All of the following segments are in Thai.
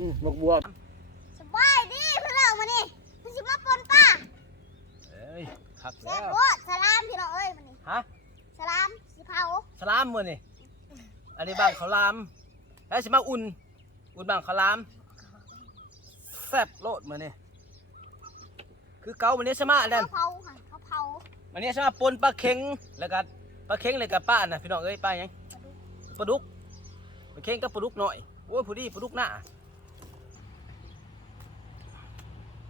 อืมบวกบวบสบายดีพี่น้องมานี่มันสิมาปนป้าเอ้ยคักแซ่แล้บวโคตรสลามพี่น้องเอ้ยมานี่ฮะสลามสิเผาสลามมือนี่อันนี้บางเขาวหลามแล้วสิมาอุ่น อุ่นบางเขาวหลามแซ่บโลดมือนี่คือเกาวันนี้ใช่ไหมอันนั้นเขาเผาค่ะเขาเผาวันนี้ใช่ไหมปนปลาเค็งแล้วก็ปลาเค็งเลยกับป้าน่ะพี่น้องเอ้ยป้าหยังปลาดุกปลาเค็งกับปลาดุกหน่อยโอ้ยผู้ดีปลาดุกหน้า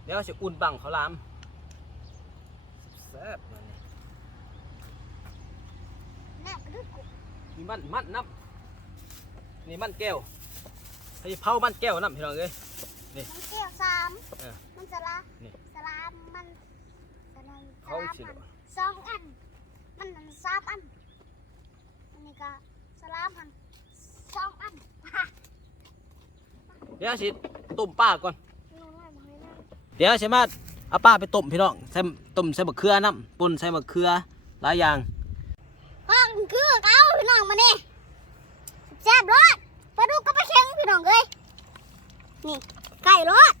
เดี๋ยวจะอุ่นบังเขาวหลามแซ่บมื้อนี้แน่กระดึกกุนี่มันมันน้ำนี่มันแก้วไอ้เผามันแก้วน้ำพี่น้องเอ้ยมันเกี่ยวสามเออมันสลามนี่สลามมันสลามสเขาลามสิมันสองอัน มันนั่นสามอันอันนี้ก็สลามมันสองอันเดี๋ยวสิต้มป้าก่อน เดี๋ยวสิมาเอาป้าไปต้มพี่น้องใส่ต้มใส่มะเขือน้ำปนใส่มะเขือหลายอย่างห้องคือเขาพี่น้องมานี่แซ่บรสปลาดุกก็ไปลาเค็งพี่น้องเอ้ยนี่ไก่รส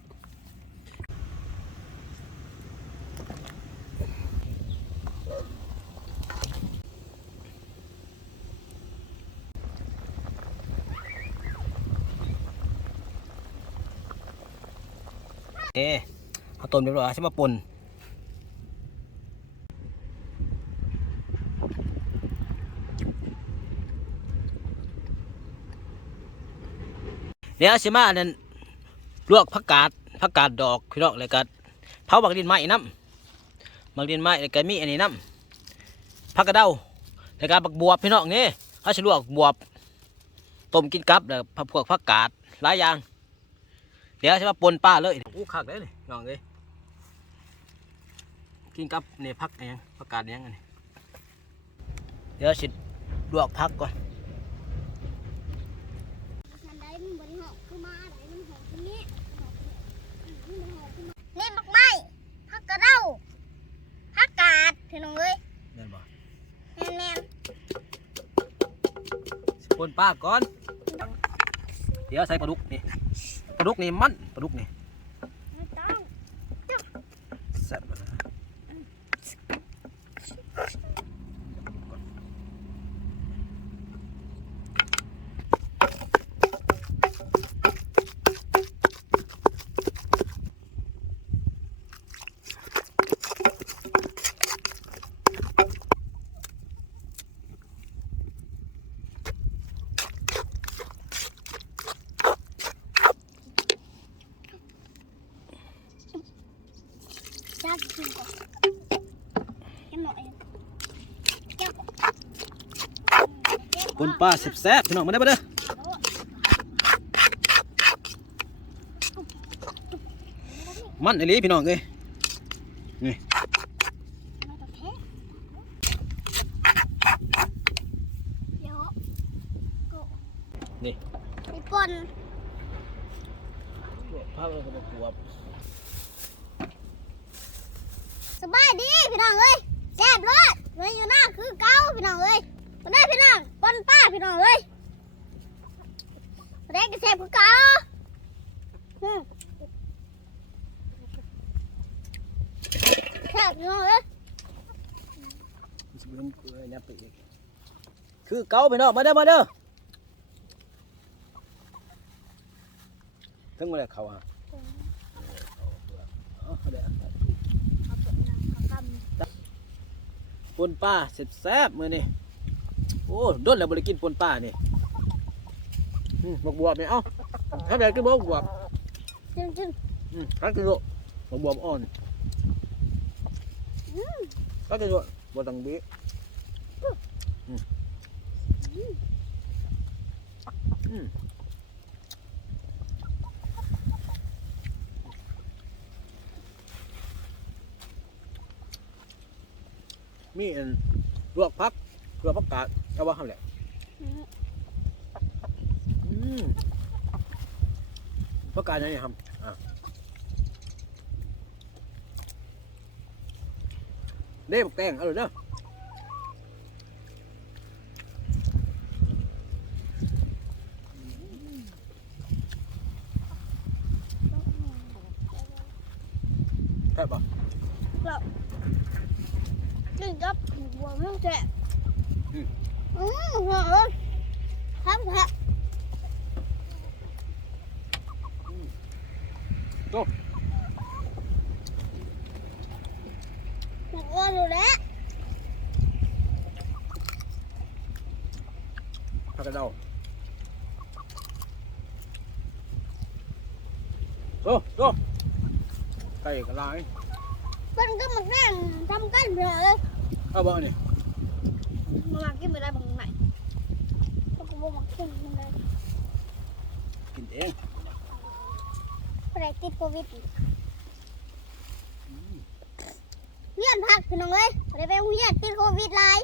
เอ๊เอา ต้มเรียบร้อยใช่มปนเดี๋ยวสิมาอันนั้นลวกผักกาดผักกาดดอกพี่น้องเลยกัดเผาบักดินไม้น้ำบักดินไม้แล้วก็มีอันนี้น้ำผักกระเดาแล้วก็บักบวบพี่น้องนี่เขาสิลวกบวบต้มกินกับแล้วพวกผักกาดหลายอย่างเดี๋ยวจะมาปนป้าเลยอู้คักเลยนี่น้องเลย กินกับเนี่ยพักอะไรยังผักกาดอิหยังไงนี่เดี๋ยวสิลวกพักก่อนมันได้มันบริหารคือมาได้มันหอมตรงนี้มันหอมขึ้นมานี่มักไม้ผักกระเด้าผักกาดพี่น้องเอ้ยเดินบ่แน่นแน่นปนป้าก่อน เดี๋ยวใส่ปลาดุกนี่ปลาดุกนี่มันปลาดุกนี่ ไม่ต้อง แซ่บเลยนะ อยากกินก่อนแค่หน่อยแก้วปนป้าแซ่บๆพี่น้องมาได้อมาเด้อมันไอ้ลีพี่น้องเอ้ยมาตะแคงเดี๋ยวก็นี่ไปปนภาพเราก็บอกบวบ สบายดีพี่น้องเอ้ยแซ่บรสเลยอยู่หน้าคือเก้าพี่น้องเอ้ยมาได้พี่น้องปนป้าพี่น้องเอ้ยมาได้ก็แซ่บคือเก้าแซ่บพี่น้องเอ้ยสิเบิ่งกูเลยยับไปอีกคือเก่าพี่น้องมาเด้อมาเด้อถึงเวลาเขาอะเอาเอาเด้อ เอาเก็บน้ำเขาก ป นป้าแซ่บๆมื้อนี้โอ้โดนแล้วบ่ได้กินปนป้านี่อืมบักบวบนี่เอ้าถ้าแบบกินบ่บักบวบำจึงจึงอืมฮักกิโลบักบวบอ่อนอืมฮักกิโลบ่ต้องบีอืม มมีอันลวกพักลวกผักกาดเอาว่าทำแหละอืมผักกาดยังไงทำอะเด้บักแตงเอาเลยเด้อช่ป่ะ กินกับหัวมันแฉะอืมหัวเลยทำแฉะ หัวอยู่แล้วผักกระเดาโอ้โอ้ไก่กระลายเป็นก็มันแน่งทำ กันเลยเอาบ่เนี่ยมันมากินไม่ได้บางไหนก็กูบอกกินไม่ได้กินเองไปติดโควิดเฮียนพักพี่น้องเอ้ยไปไปเฮียนติดโควิดหลาย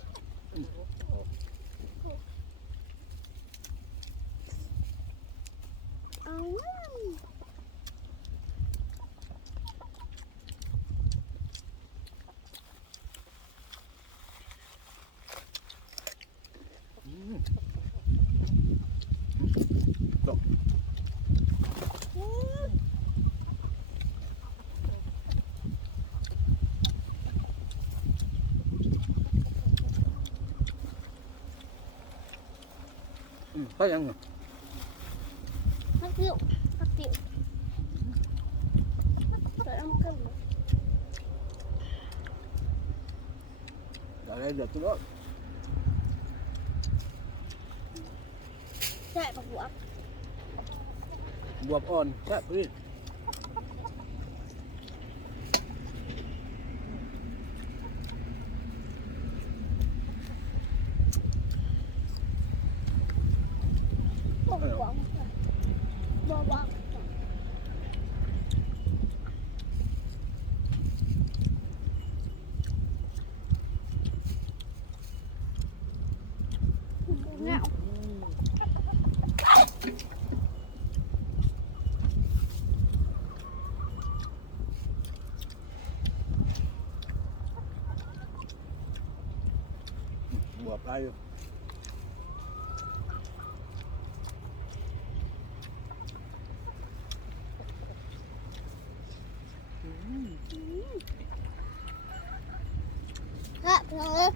เอา อืม อืม อืม ก็ยังอยู่พักติวพักติวเปิดเอาขึ้นเดี๋ยวอะไรเดือดตัวรถใช่ปะหัวบวบอ่อนแซ่บพี่ ปะหัว บวบเงา บวบอะไรอยู่ ฮะพี่น้องเอ้ย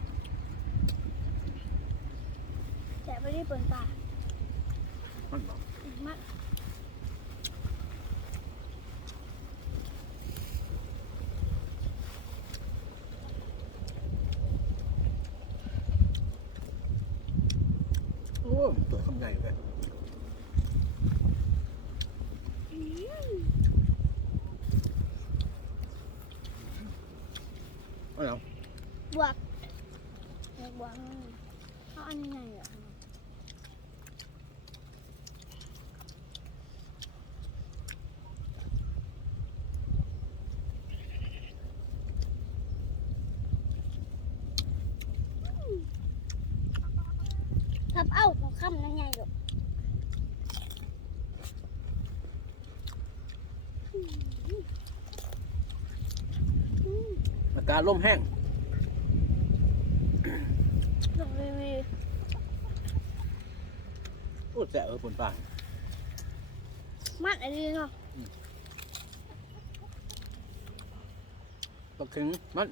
แกะไม่ได้เปิดปากมันบอกมากโอ้ตัวคำใหญ่เลยเอาแล้ว บวกบวกเอาอันไหนอะทับ เอาของคำนั่นไงลูกอากาศลมแห้งลงวีวีโอ้แซ่บเออปนป่างมัดอันนี้เนาะตกถึงมัน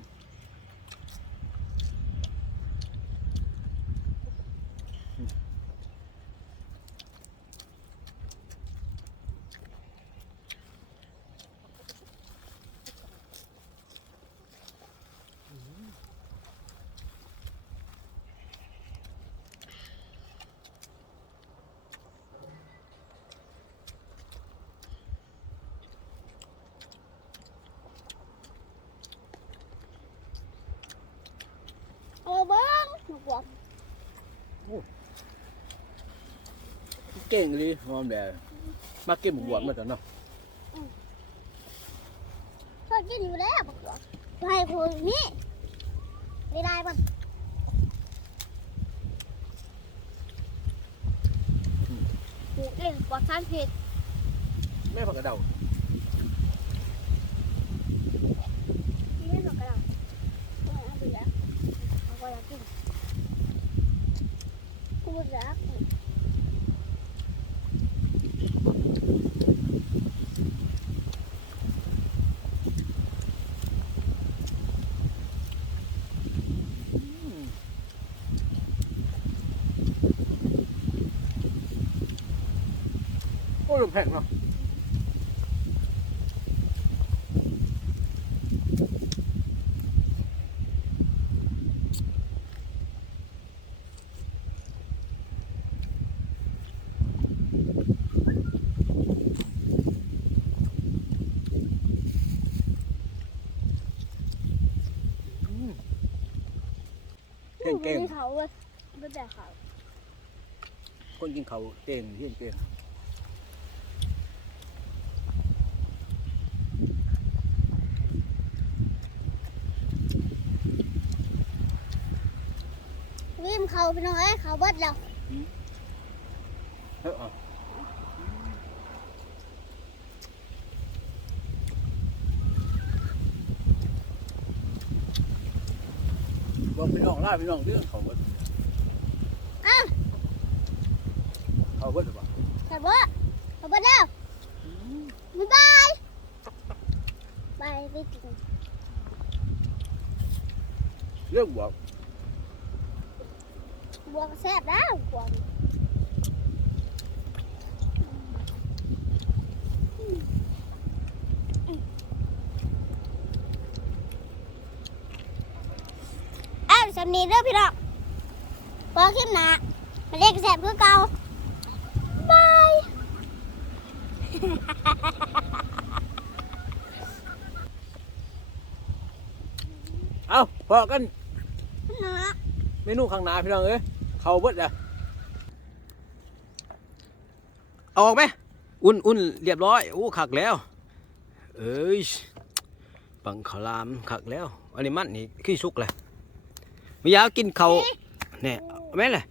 เก่งเลยหอมแดดมาเก็บบวบมาตอนเนาะชอบกินอยู่แล้วบักบวกให้คนนี้ได้ได้ป่ะปลูกเองปลอดสารพิษแม่ผักกระเดา ที่ไม่สกกระดาษเอาไปเอาไปแล้วเอาไปแล้วกินกูรัก อ้ยแพงเนาะเก่งเก่งเขาเว้ยไม่แต่เขาคนกินเขาวเก่งเก่งเก่ง วิ่งเขาไปน้องเอ้ยเขาเบิดแล้วเฮ้ยอะบอกพี่น้องล่าพี่น้องเรื่องเขาเบิดอะเขาเบิดหรือเปล่าเขาเบิดเขาเบิดแล้วบ๊ายบายบายไปกินเรื่องบอก บวกแซ่บแล้วบวกอ้าวสำนีเด้อพี่น้องพอขึ้นหนามาเรียกแซ่บคือเก่าบาย เอาพอกัน หนา เมนูข้างหน้าพี่น้องเอ้ย เขาเบิดแล้วเอาออกไหมอุ่นอุ่นเรียบร้อยโอ้ขักแล้ว เอ้ยปังขาวหลามขักแล้ว อันนี้มันนี่ขี้สุกเลยไม่อยากกินเขาวเนี่ยเอาแม่นเลย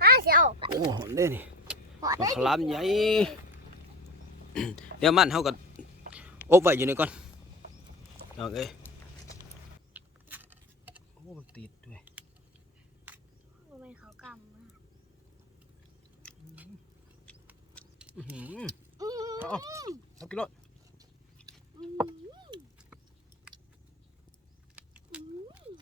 ข้าเสียวโอ้เด้นี่หอดปังได้ขาวหลามใหญ่เดี๋ยวมันเขาก็อบไว้อยู่นี่ก่อนน้องเอ้ยโอ้มันติดด้วย ทำไมเขากำมา อื้อหืออืมเอาเอาเอากินรถอืมอืม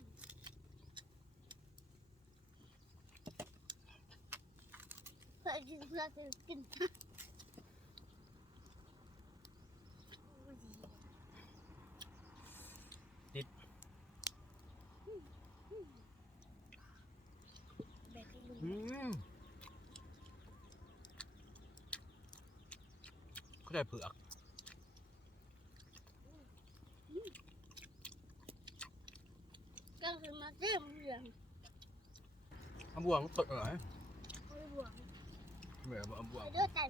เพื่อกินเพื่อกินแบกให้ลุง อืมเขาได้เผือก ก็คือมาเต็มเรื่องเอาบวงตดหน่อยไม่บวกเหมือนเอาบวงไปด้วยกัน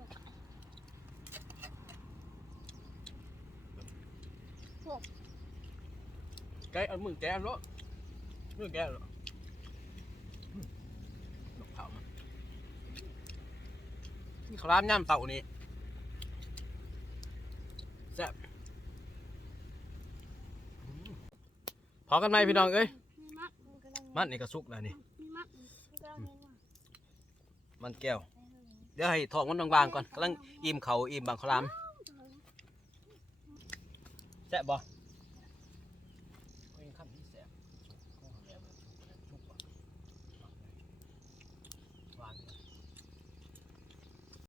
แกเอามือแกรถมือแกรถดอกเผามันนี่เขาล้ามย่ำเต่านี่แซ่บอืมพอกันไหมพี่น้องเอ้ยมีมัด มันกำลังมันนี่ก็สุกแล้วนี่มีมัดมันกำลังเห็นว่ามันแก้ว เดี๋ยวให้ทองมันบางๆก่อนกำลังอิ่มเขาวอิ่มบางขาวหลามแซ่บบ่อ